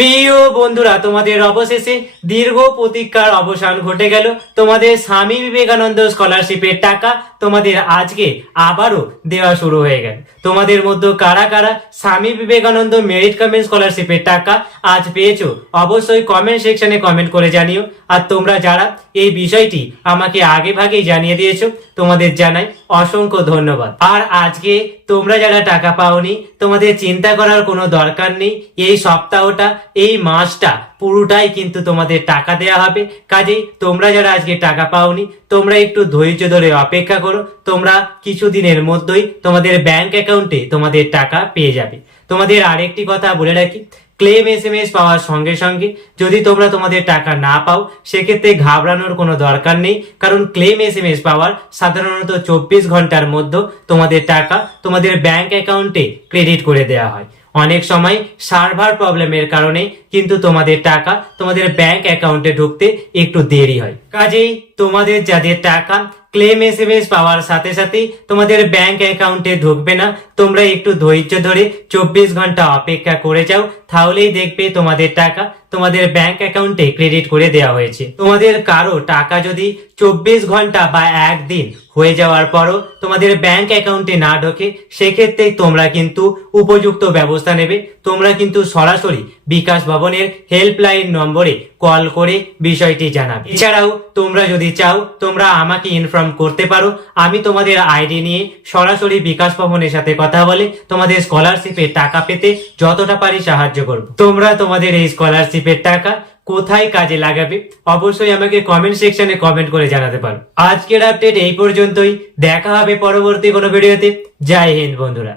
প্রিয় বন্ধুরা, তোমাদের অবশেষে দীর্ঘ প্রতীক্ষার অবসান ঘটে গেল। তোমাদের স্বামী বিবেকানন্দ স্কলারশিপের টাকা তোমাদের আজকে আবারও দেওয়া শুরু হয়ে গেল। তোমাদের মধ্যে কারা কারা স্বামী বিবেকানন্দ মেরিট কামিং স্কলারশিপের টাকা আজ পেয়েছো অবশ্যই কমেন্ট সেকশনে কমেন্ট করে জানিও। আর তোমরা যারা এই বিষয়টি আমাকে আগে ভাগেই জানিয়ে দিয়েছো, তোমাদের জানাই অসংখ্য ধন্যবাদ। আর আজকে তোমরা যারা টাকা পাওনি, তোমাদের চিন্তা করার কোনো দরকার নেই। এই সপ্তাহটা, এই মাসটা পুরোটাই কিন্তু তোমাদের টাকা দেয়া হবে। কাজেই তোমরা যারা আজকে টাকা পাওনি, তোমরা একটু ধৈর্য ধরে অপেক্ষা করো। তোমরা কিছুদিনের মধ্যেই তোমাদের ব্যাংক অ্যাকাউন্টে তোমাদের টাকা পেয়ে যাবে। তোমাদের আরেকটি কথা বলে রাখি, ক্লেম এসএমএস পাওয়ার সঙ্গে সঙ্গে যদি তোমরা তোমাদের টাকা না পাও, সেক্ষেত্রে ঘাবড়ানোর কোনো দরকার নেই। কারণ ক্লেম এসএমএস পাওয়ার সাধারণত 24 ঘন্টার মধ্যে তোমাদের টাকা তোমাদের ব্যাংক অ্যাকাউন্টে ক্রেডিট করে দেওয়া হয়। অনেক সময় সার্ভার প্রবলেমের কারণে কিন্তু তোমাদের টাকা তোমাদের ব্যাংক অ্যাকাউন্টে ঢুকতে একটু দেরি হয়। কাজেই তোমাদের যাদের টাকা ক্লেম এসএমএস পাওয়ার সাথে সাথেই তোমাদের ব্যাংক অ্যাকাউন্টে ঢুকবে না, তোমরা একটু ধৈর্য ধরে 24 ঘন্টা অপেক্ষা করে যাও। তাহলেই দেখবে তোমাদের টাকা তোমাদের ব্যাংক অ্যাকাউন্টে ক্রেডিট করে দেওয়া হয়েছে। তোমাদের কারো টাকা যদি 24 ঘন্টা বা একদিন হয়ে যাওয়ার পরও তোমাদের ব্যাংক অ্যাকাউন্টে না ঢোকে, সেক্ষেত্রে তোমরা কিন্তু উপযুক্ত ব্যবস্থা নেবে। তোমরা কিন্তু সরাসরি বিকাশ ভবনের হেল্পলাইন নম্বরে কল করে বিষয়টি জানাবে। এছাড়াও তোমরা যদি চাও, তোমরা আমাকে ইনফর্ম করতে পারো। আমি তোমাদের আইডি নিয়ে সরাসরি বিকাশ ভবনের সাথে কথা বলে তোমাদের স্কলারশিপের টাকা পেতে যতটা পারি সাহায্য করব। তোমরা তোমাদের এই স্কলারশিপের টাকা কোথায় কাজে লাগাবে অবশ্যই আমাকে কমেন্ট সেকশনে কমেন্ট করে জানাতে পারো। আজকের আপডেট এই পর্যন্তই। দেখা হবে পরবর্তী কোনো ভিডিওতে। জয় হিন্দ বন্ধুরা।